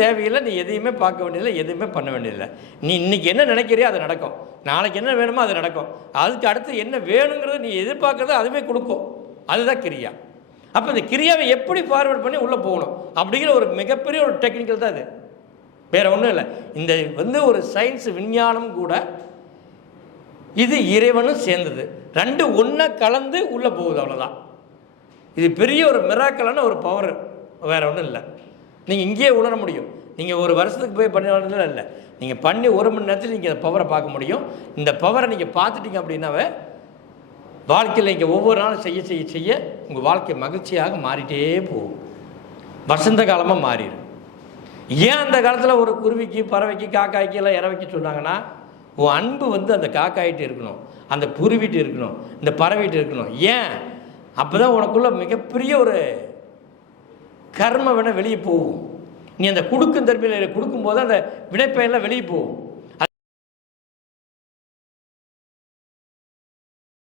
தேவையில்லை, நீ எதையுமே பார்க்க வேண்டியதில்லை, எதுவுமே பண்ண வேண்டியதில்லை. நீ இன்றைக்கி என்ன நினைக்கிறியோ அது நடக்கும், நாளைக்கு என்ன வேணுமோ அது நடக்கும், அதுக்கு அடுத்து என்ன வேணுங்கிறத நீ எதிர்பார்க்குறத அதுவே கொடுக்கும். அதுதான் கிரியா. அப்போ இந்த கிரியாவை எப்படி ஃபார்வர்ட் பண்ணி உள்ளே போகணும் அப்படிங்கிற ஒரு மிகப்பெரிய ஒரு டெக்னிக்கல் தான் இது, வேறு ஒன்றும் இல்லை. இந்த ஒரு சயின்ஸ் விஞ்ஞானம் கூட இது இறைவனும் சேர்ந்தது, ரெண்டு ஒன்றா கலந்து உள்ளே போகுது, அவ்வளோதான். இது பெரிய ஒரு மிராக்கலான ஒரு பவர், வேறு ஒன்றும் இல்லை. நீங்கள் இங்கேயே உணர முடியும். நீங்கள் ஒரு வருஷத்துக்கு போய் பண்ண இல்லை, நீங்கள் பண்ணி 1 மணி நேரத்தில் நீங்கள் இந்த பவரை பார்க்க முடியும். இந்த பவரை நீங்கள் பார்த்துட்டீங்க அப்படின்னாவே வாழ்க்கையில் நீங்கள் ஒவ்வொரு நாளும் செய்ய செய்ய செய்ய உங்கள் வாழ்க்கை மகிழ்ச்சியாக மாறிட்டே போகும், வசந்த காலமாக மாறிடும். ஏன் அந்த காலத்தில் ஒரு குருவிக்கு, பறவைக்கு, காக்காய்க்கு எல்லாம் இறவைக்க சொன்னாங்கன்னா, உன் அன்பு அந்த காக்காயிட்டு இருக்கணும், அந்த குருவிட்டு இருக்கணும், இந்த பறவைட்டு இருக்கணும். ஏன்? அப்போ தான் உனக்குள்ள மிகப்பெரிய ஒரு கர்ம வினை வெளியே போகும். நீ அந்த கொடுக்கும் தன்மையில் கொடுக்கும்போது அந்த வினைப்பயன்லாம் வெளியே போகும்.